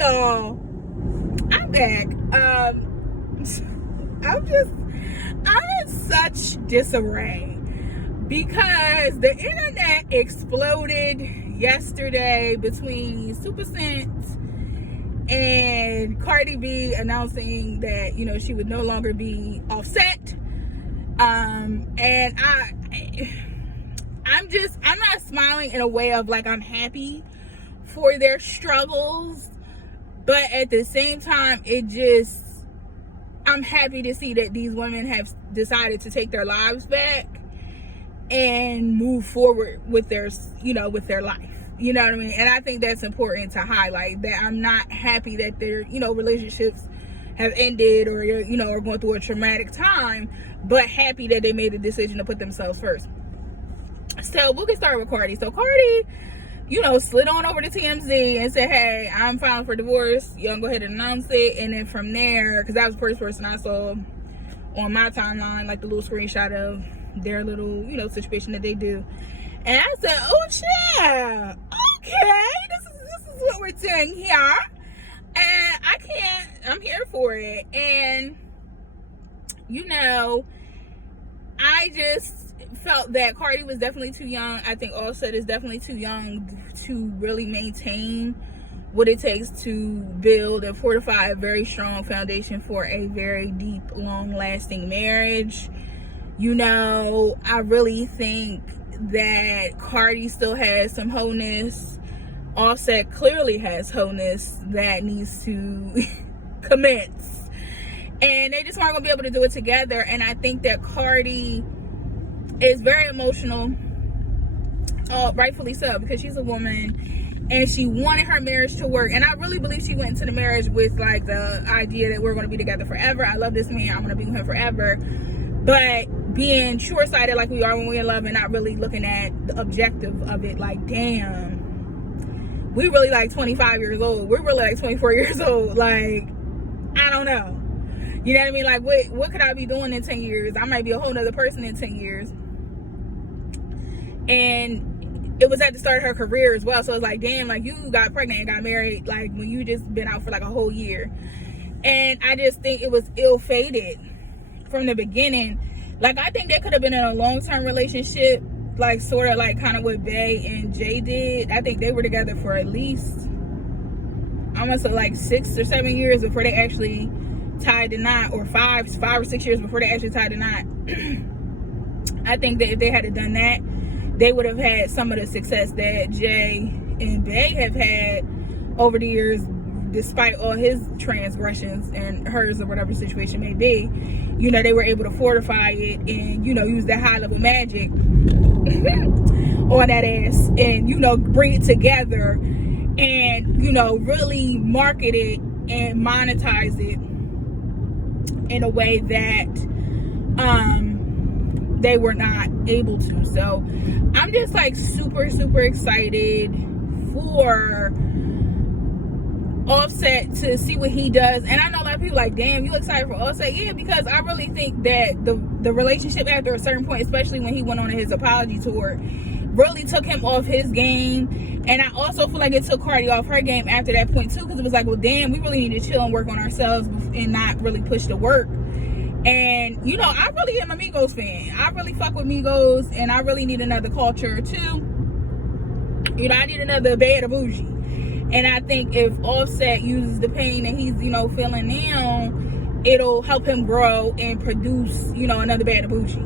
y'all, I'm back. I'm in such disarray because the internet exploded yesterday between Super Sense and Cardi B announcing that, you know, she would no longer be Offset. And I'm not smiling in a way of like I'm happy for their struggles, but at the same time, I'm happy to see that these women have decided to take their lives back and move forward with their life. You know what I mean? And I think that's important to highlight, that I'm not happy that their, relationships have ended or, are going through a traumatic time, but happy that they made the decision to put themselves first. So we'll get started with Cardi. So Cardi, slid on over to TMZ and said, hey, I'm filing for divorce. Y'all go ahead and announce it. And then from there, because that was the first person I saw on my timeline, like the little screenshot of their little, situation that they do. And I said, oh, child, okay, this is what we're doing here. And I'm here for it. And, I just felt that Cardi was definitely too young. I think Offset is definitely too young to really maintain what it takes to build and fortify a very strong foundation for a very deep, long-lasting marriage. I really think that Cardi still has some wholeness. Offset clearly has wholeness that needs to commence. And they just aren't going to be able to do it together. And I think that Cardi is very emotional, rightfully so, because she's a woman and she wanted her marriage to work. And I really believe she went into the marriage with like the idea that we're going to be together forever. I love this man. I'm going to be with him forever. But being short-sighted like we are when we're in love and not really looking at the objective of it, like, damn, we really like 25 years old. We're really like 24 years old. Like, I don't know. You know what I mean? Like, what could I be doing in 10 years? I might be a whole nother person in 10 years. And it was at the start of her career as well. So it's like, damn, like, you got pregnant and got married, like, when you just been out for, like, a whole year. And I just think it was ill-fated from the beginning. Like, I think they could have been in a long-term relationship, like, sort of, like, kind of what Bay and Jay did. I think they were together for at least, almost, like, 6 or 7 years before they actually tied the knot, or 5 or 6 years before they actually tied the knot. I think that if they had done that, they would have had some of the success that Jay and Bay have had over the years, despite all his transgressions and hers or whatever situation may be. They were able to fortify it and, use that high level magic on that ass and, bring it together and, really market it and monetize it in a way that they were not able to. So I'm just like super, super excited for Offset to see what he does. And I know a lot of people like, damn, you excited for Offset? Yeah, because I really think that the relationship after a certain point, especially when he went on his apology tour, really took him off his game. And I also feel like it took Cardi off her game after that point too, because it was like, well, damn, we really need to chill and work on ourselves and not really push the work. And I really am a Migos fan. I really fuck with Migos, and I really need another culture too. I need another Bad or Bougie. And I think if Offset uses the pain that he's feeling now, it'll help him grow and produce another Bad or Bougie.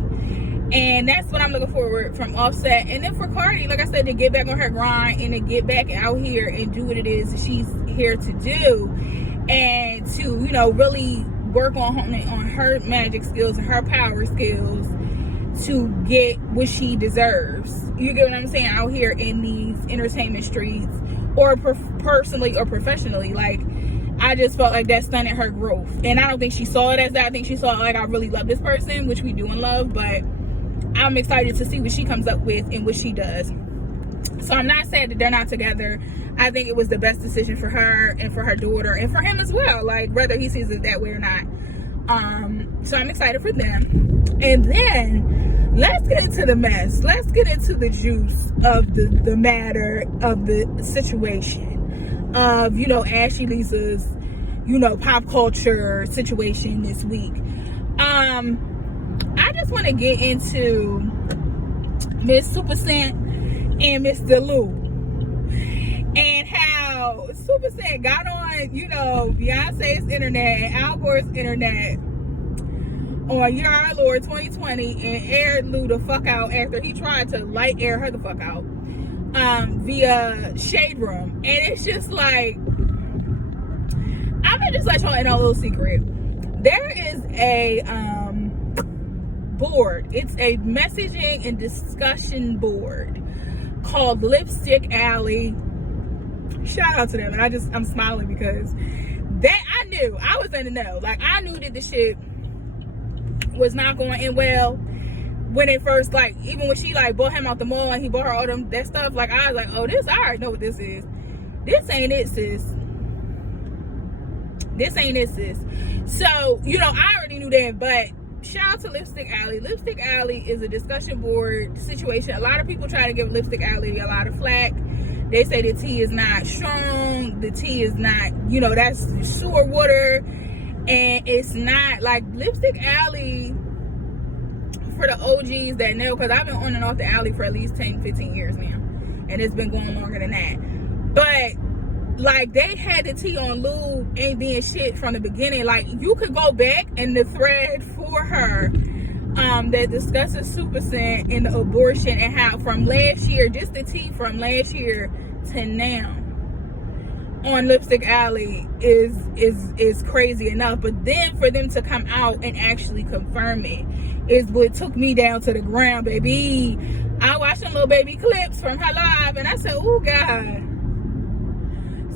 And that's what I'm looking forward from Offset. And then for Cardi, like I said, to get back on her grind and to get back out here and do what it is that she's here to do, and to really work on her magic skills and her power skills to get what she deserves. You get what I'm saying? Out here in these entertainment streets, or personally or professionally. Like, I just felt like that stunted her growth. And I don't think she saw it as that. I think she saw it like, I really love this person, which we do and love, but I'm excited to see what she comes up with and what she does. So I'm not sad that they're not together. I think it was the best decision for her and for her daughter and for him as well, like whether he sees it that way or not. So I'm excited for them. And then let's get into the mess. Let's get into the juice of the matter of the situation. of, you know, Ashlysa's, you know, pop culture situation this week. I just want to get into Miss Super Scent and Mr. Lou, and how Super Scent got on, you know, Beyonce's internet and Al Gore's internet on Year Our Lord 2020 and aired Lou the fuck out after he tried to light air her the fuck out via Shade Room. And it's just like, I'm gonna just let y'all in a little secret. There is a board. It's a messaging and discussion board called Lipstick Alley. Shout out to them. And I'm smiling because that I knew. I was in the know. Like, I knew that the shit was not going in well when it first, like, even when she like bought him out the mall and he bought her all them that stuff. Like, I was like, oh, this, I already know what this is. This ain't it, sis. This ain't it, sis. So, you know, I already knew that, but shout out to Lipstick Alley. Lipstick Alley is a discussion board situation. A lot of people try to give Lipstick Alley a lot of flack. They say the tea is not strong. The tea is not, you know, that's sewer water. And it's not, like, Lipstick Alley, for the OGs that know, because I've been on and off the alley for at least 10, 15 years now. And it's been going longer than that. But, like, they had the tea on Lou ain't being shit from the beginning. Like, you could go back in the thread for her that discusses Super Scent and the abortion and how from last year, just the tea from last year to now on Lipstick Alley is crazy enough. But then for them to come out and actually confirm it is what took me down to the ground, baby. I watched some little baby clips from her live and I said, oh God,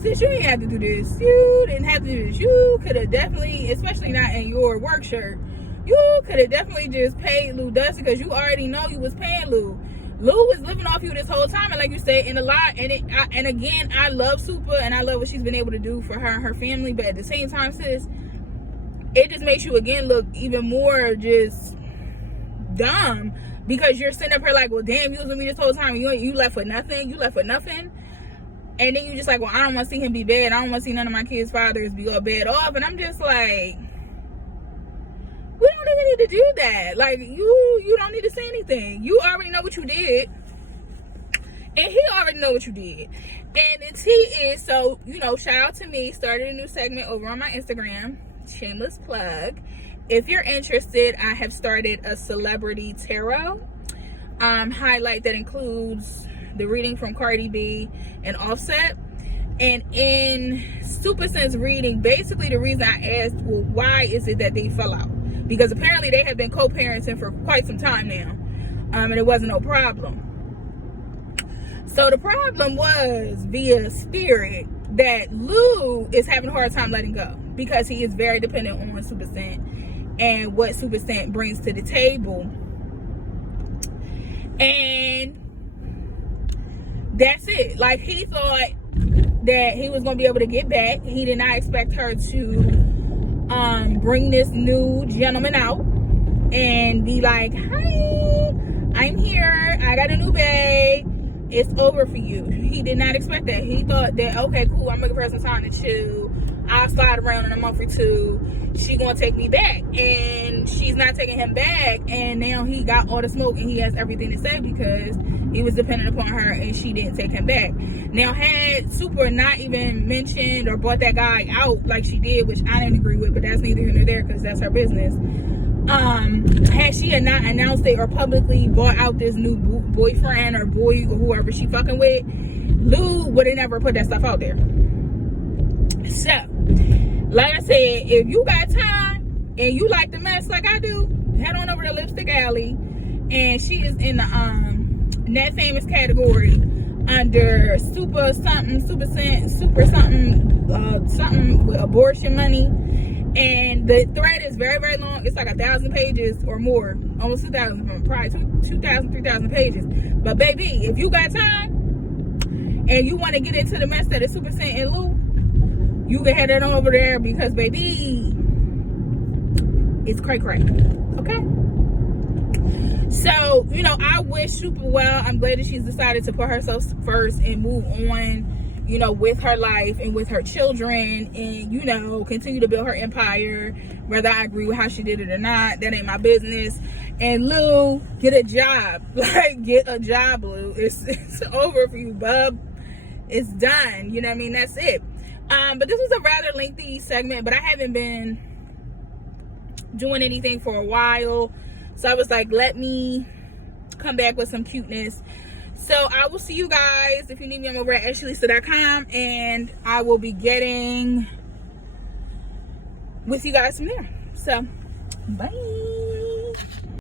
sis, you ain't have to do this. You didn't have to do this. You could have definitely, especially not in your work shirt, you could have definitely just paid Lou Dusty, because you already know you was paying Lou. Lou was living off you this whole time, and like you said, in a lot. And again, I love Super, and I love what she's been able to do for her and her family. But at the same time, sis, it just makes you again look even more just dumb, because you're sitting up here like, well, damn, you was with me this whole time, and you left for nothing. You left for nothing. And then you just like, well, I don't want to see him be bad. I don't want to see none of my kids' fathers be all bad off. And I'm just like, we don't even need to do that. Like, you don't need to say anything. You already know what you did. And he already know what you did. And the tea is, so, you know, shout out to me. Started a new segment over on my Instagram. Shameless plug. If you're interested, I have started a celebrity tarot highlight that includes the reading from Cardi B and Offset. And in Super Scent's reading, basically the reason I asked, well, why is it that they fell out? Because apparently they have been co-parenting for quite some time now. And it wasn't no problem. So the problem was via spirit that Lou is having a hard time letting go, because he is very dependent on Super Scent and what Super Scent brings to the table. And that's it. Like, he thought that he was going to be able to get back. He did not expect her to bring this new gentleman out and be like, hi, I'm here, I got a new bae, it's over for you. He did not expect that. He thought that, okay, cool, I'm looking for some time to chill, I'll slide around in a month or two, she gonna take me back. And she's not taking him back, and now he got all the smoke and he has everything to say because he was dependent upon her and she didn't take him back. Now, had Super not even mentioned or brought that guy out like she did, which I didn't agree with, but that's neither here nor there because that's her business. Had she had not announced it or publicly brought out this new boyfriend or boy or whoever she fucking with, Lou would have never put that stuff out there. So, like I said, if you got time and you like the mess like I do, head on over to Lipstick Alley, and she is in the Net Famous category under Super something, Super Scent, Super something, something with abortion money. And the thread is very, very long. It's like 1,000 pages or more, almost 2,000, probably 2,000, 3,000 pages. But baby, if you got time and you want to get into the mess that is Super Scent and Lou, you can head on over there, because baby, it's cray cray. Okay. So, you know, I wish Super well. I'm glad that she's decided to put herself first and move on, you know, with her life and with her children, and, you know, continue to build her empire. Whether I agree with how she did it or not, that ain't my business. And Lou, get a job. Like, get a job, Lou. It's over for you, bub. It's done. You know what I mean? That's it. But this was a rather lengthy segment, but I haven't been doing anything for a while. So I was like, let me come back with some cuteness. So I will see you guys. If you need me, I'm over at Ashylisa.com, and I will be getting with you guys from there. So, bye.